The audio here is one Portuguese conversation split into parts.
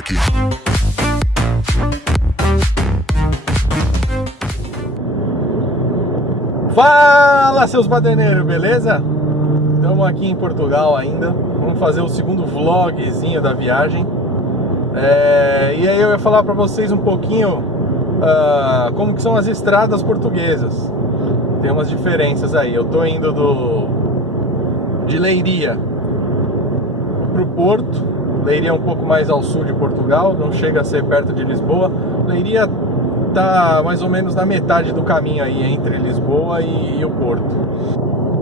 aqui. Fala, seus baderneiros, beleza? Estamos aqui em Portugal ainda. Vamos fazer o segundo vlogzinho da viagem. E aí eu ia falar para vocês um pouquinho como que são as estradas portuguesas. Tem umas diferenças aí. Eu tô indo de Leiria pro Porto. Leiria é um pouco mais ao sul de Portugal, não chega a ser perto de Lisboa. Leiria tá mais ou menos na metade do caminho aí entre Lisboa e o Porto.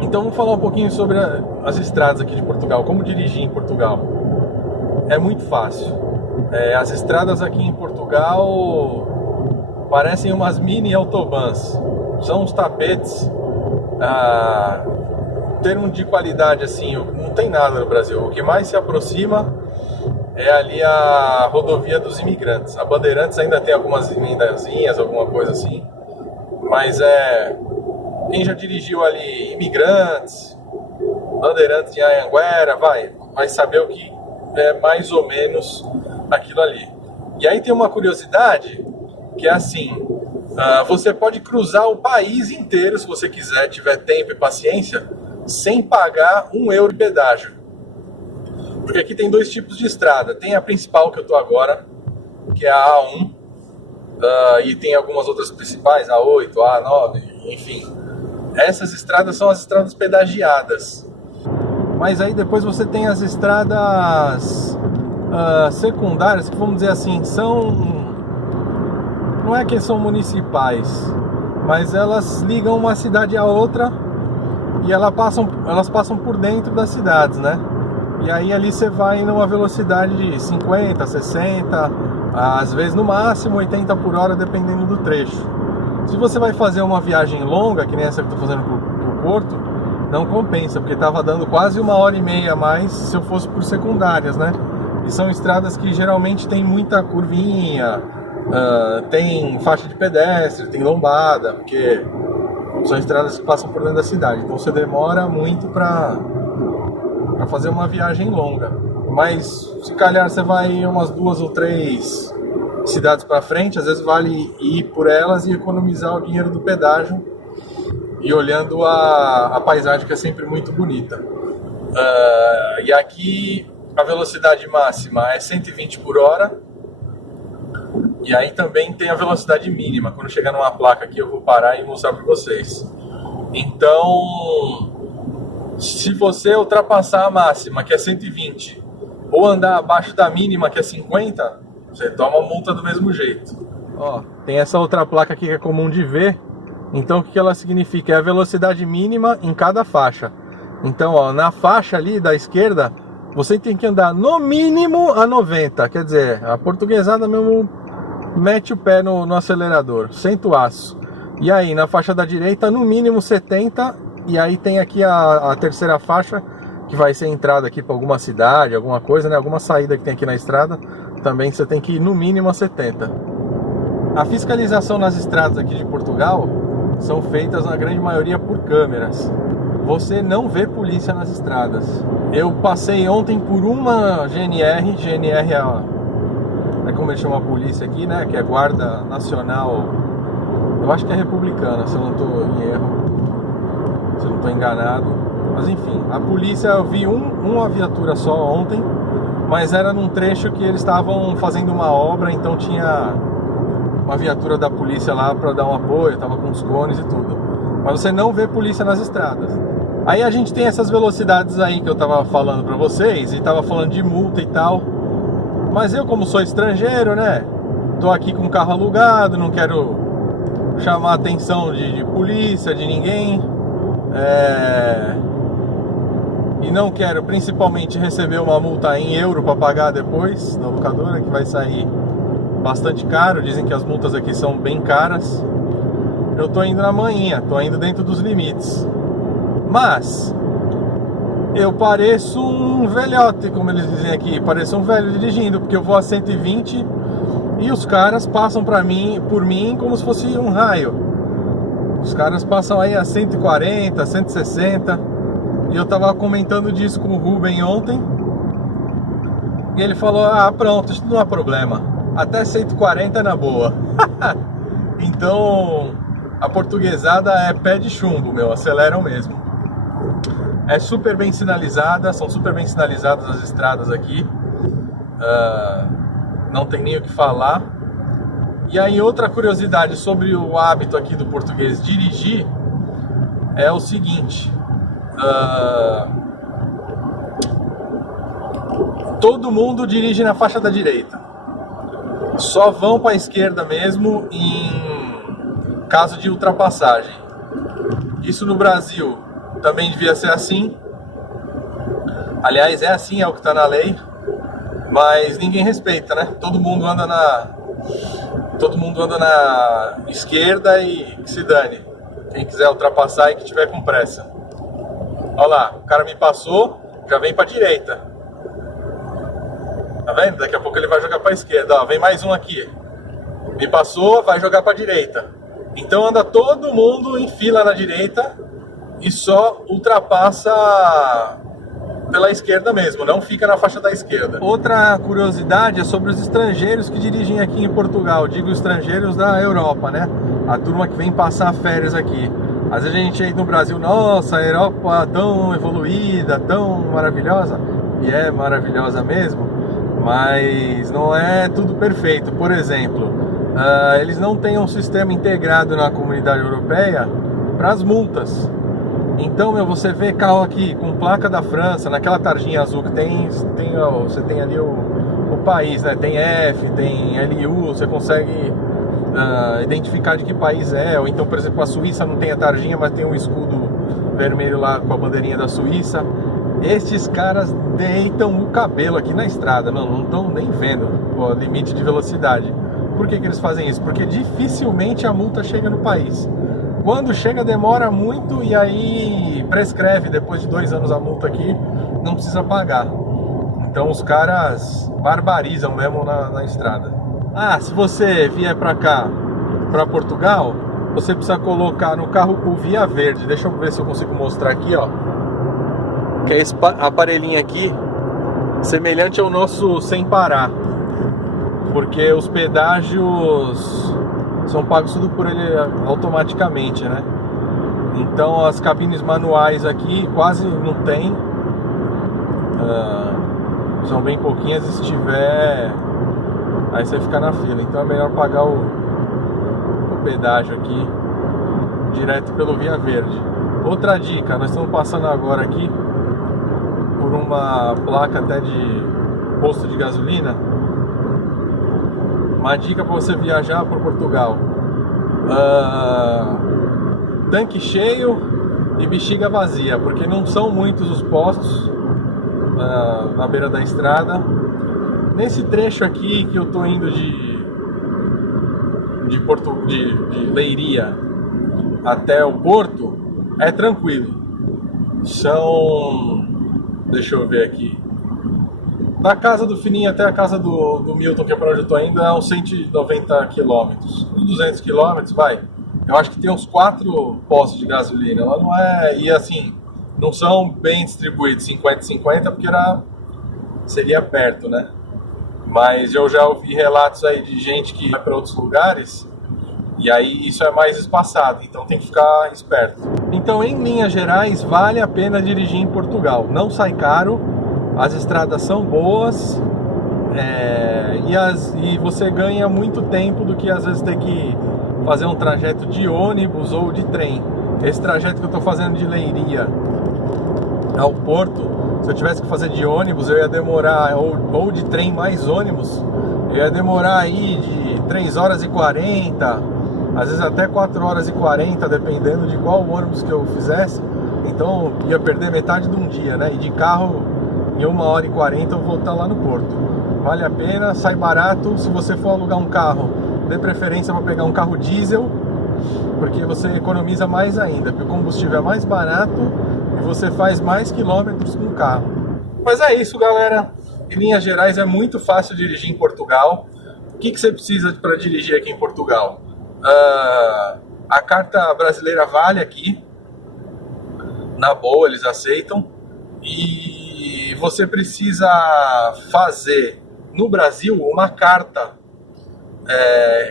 Então vamos falar um pouquinho sobre as estradas aqui de Portugal, como dirigir em Portugal. É muito fácil. As estradas aqui em Portugal parecem umas mini autobans. São uns tapetes. Termo de qualidade assim, não tem nada no Brasil. O que mais se aproxima é ali a rodovia dos imigrantes. A Bandeirantes ainda tem algumas emendazinhas, alguma coisa assim. Mas quem já dirigiu ali Imigrantes, Bandeirantes de Anhanguera, vai saber o que é mais ou menos aquilo ali. E aí tem uma curiosidade, que é assim, você pode cruzar o país inteiro, se você quiser, tiver tempo e paciência, sem pagar €1 de pedágio. Porque aqui tem dois tipos de estrada. Tem a principal que eu tô agora, que é a A1, e tem algumas outras principais, a A8, a A9, enfim. Essas estradas são as estradas pedagiadas. Mas aí depois você tem as estradas secundárias, que vamos dizer assim, não é que são municipais, mas elas ligam uma cidade a outra e elas passam por dentro das cidades, né? E aí ali você vai numa velocidade de 50, 60, às vezes no máximo 80 por hora, dependendo do trecho. Se você vai fazer uma viagem longa, que nem essa que eu tô fazendo pro Porto, não compensa, porque tava dando quase 1h30 a mais se eu fosse por secundárias, né? E são estradas que geralmente tem muita curvinha, tem faixa de pedestre, tem lombada, porque são estradas que passam por dentro da cidade. Então você demora muito para fazer uma viagem longa. Mas se calhar você vai umas 2 ou 3 cidades para frente, às vezes vale ir por elas e economizar o dinheiro do pedágio e olhando a paisagem, que é sempre muito bonita. E aqui a velocidade máxima é 120 por hora. E aí também tem a velocidade mínima. Quando chegar numa placa aqui eu vou parar e mostrar para vocês. Então, se você ultrapassar a máxima, que é 120, ou andar abaixo da mínima, que é 50, você toma multa do mesmo jeito. Ó, tem essa outra placa aqui que é comum de ver. Então o que ela significa? É a velocidade mínima em cada faixa. Então, ó, na faixa ali da esquerda, você tem que andar no mínimo a 90. Quer dizer, a portuguesada mesmo mete o pé no acelerador, senta o aço. E aí, na faixa da direita, no mínimo 70. E aí tem aqui a terceira faixa, que vai ser entrada aqui para alguma cidade, alguma coisa, né? Alguma saída que tem aqui na estrada. Também você tem que ir no mínimo a 70. A fiscalização nas estradas aqui de Portugal são feitas na grande maioria por câmeras. Você não vê polícia nas estradas. Eu passei ontem por uma GNR é como eles chamam a polícia aqui, né? Que é Guarda Nacional, eu acho que é republicana, se eu não estou em erro, se eu não estou enganado. Mas enfim, a polícia, eu vi uma viatura só ontem, mas era num trecho que eles estavam fazendo uma obra, então tinha uma viatura da polícia lá para dar um apoio, tava com os cones e tudo. Mas você não vê polícia nas estradas. Aí a gente tem essas velocidades aí que eu tava falando para vocês, e tava falando de multa e tal. Mas eu, como sou estrangeiro, né, tô aqui com o carro alugado, não quero chamar a atenção de polícia, de ninguém. E não quero principalmente receber uma multa em euro para pagar depois da locadora, que vai sair bastante caro. Dizem que as multas aqui são bem caras. Eu tô indo na manhinha, tô indo dentro dos limites. Mas eu pareço um velhote, como eles dizem aqui, pareço um velho dirigindo, porque eu vou a 120 e os caras passam por mim como se fosse um raio. Os caras passam aí a 140, 160. E eu tava comentando disso com o Ruben ontem. E ele falou, ah, pronto, isso não há problema, até 140 é na boa. Então, a portuguesada é pé de chumbo, meu, aceleram mesmo. É super bem sinalizada, são super bem sinalizadas as estradas aqui. Não tem nem o que falar. E aí outra curiosidade sobre o hábito aqui do português dirigir é o seguinte, todo mundo dirige na faixa da direita, só vão para a esquerda mesmo em caso de ultrapassagem. Isso no Brasil também devia ser assim, aliás é assim, é o que está na lei, mas ninguém respeita, né? Todo mundo anda na esquerda e que se dane. Quem quiser ultrapassar e que tiver com pressa. Olha lá, o cara me passou, já vem para direita. Tá vendo? Daqui a pouco ele vai jogar para esquerda. Ó, vem mais um aqui. Me passou, vai jogar para direita. Então anda todo mundo em fila na direita e só ultrapassa pela esquerda mesmo, não fica na faixa da esquerda. Outra curiosidade é sobre os estrangeiros que dirigem aqui em Portugal. Digo estrangeiros da Europa, né? A turma que vem passar férias aqui. Às vezes a gente aí no Brasil, nossa, a Europa tão evoluída, tão maravilhosa. E é maravilhosa mesmo, mas não é tudo perfeito. Por exemplo, eles não têm um sistema integrado na comunidade europeia para as multas. Então, você vê carro aqui com placa da França, naquela tarjinha azul que você tem ali o país, né? Tem F, tem LU, você consegue identificar de que país é. Ou então, por exemplo, a Suíça não tem a tarjinha, mas tem um escudo vermelho lá com a bandeirinha da Suíça. Estes caras deitam o cabelo aqui na estrada, não estão nem vendo o limite de velocidade. Por que eles fazem isso? Porque dificilmente a multa chega no país. Quando chega demora muito e aí prescreve, depois de 2 anos a multa aqui, não precisa pagar. Então os caras barbarizam mesmo na estrada. Ah, se você vier pra cá, pra Portugal, você precisa colocar no carro o Via Verde. Deixa eu ver se eu consigo mostrar aqui, ó. Que é esse aparelhinho aqui, semelhante ao nosso Sem Parar. Porque os pedágios são pagos tudo por ele automaticamente, né? Então as cabines manuais aqui quase não tem, são bem pouquinhas. Se tiver, aí você fica na fila. Então é melhor pagar o pedágio aqui direto pelo Via Verde. Outra dica, nós estamos passando agora aqui por uma placa até de posto de gasolina. Uma dica para você viajar para Portugal: tanque cheio e bexiga vazia, porque não são muitos os postos na beira da estrada. Nesse trecho aqui que eu tô indo de Leiria até o Porto, é tranquilo. Deixa eu ver aqui, da casa do Fininho até a casa do Milton, que é para onde eu tô indo, é uns 190 km. Uns 200 km, vai. Eu acho que tem uns 4 postos de gasolina. Ela não é... E assim, não são bem distribuídos, 50-50, porque seria perto, né? Mas eu já ouvi relatos aí de gente que vai para outros lugares, e aí isso é mais espaçado, então tem que ficar esperto. Então, em linhas gerais, vale a pena dirigir em Portugal. Não sai caro. As estradas são boas, e você ganha muito tempo do que às vezes ter que fazer um trajeto de ônibus ou de trem. Esse trajeto que eu estou fazendo de Leiria ao Porto, se eu tivesse que fazer de ônibus, eu ia demorar, ou de trem mais ônibus, eu ia demorar aí de 3 horas e 40, às vezes até 4 horas e 40, dependendo de qual ônibus que eu fizesse. Então ia perder metade de um dia, né? E de carro, em 1 hora e 40 eu vou estar lá no Porto. Vale a pena, sai barato. Se você for alugar um carro, dê preferência para pegar um carro diesel, porque você economiza mais ainda, porque o combustível é mais barato e você faz mais quilômetros com o carro. Mas é isso, galera. Em linhas gerais, é muito fácil dirigir em Portugal. O que você precisa para dirigir aqui em Portugal? A carta brasileira vale aqui, na boa, eles aceitam. E você precisa fazer no Brasil uma carta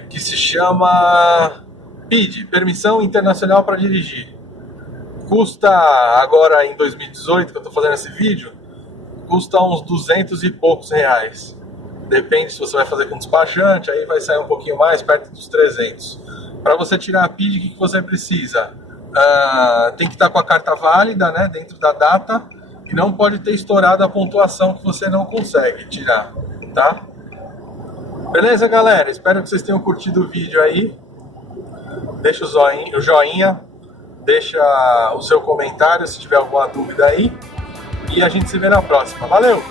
que se chama PID, Permissão Internacional para Dirigir. Custa, agora em 2018, que eu estou fazendo esse vídeo, custa uns 200 e poucos reais. Depende se você vai fazer com despachante, aí vai sair um pouquinho mais, perto dos 300. Para você tirar a PID, o que você precisa? Tem que estar com a carta válida, né, dentro da data, e não pode ter estourado a pontuação que você não consegue tirar, tá? Beleza, galera? Espero que vocês tenham curtido o vídeo aí. Deixa o joinha, deixa o seu comentário se tiver alguma dúvida aí. E a gente se vê na próxima. Valeu!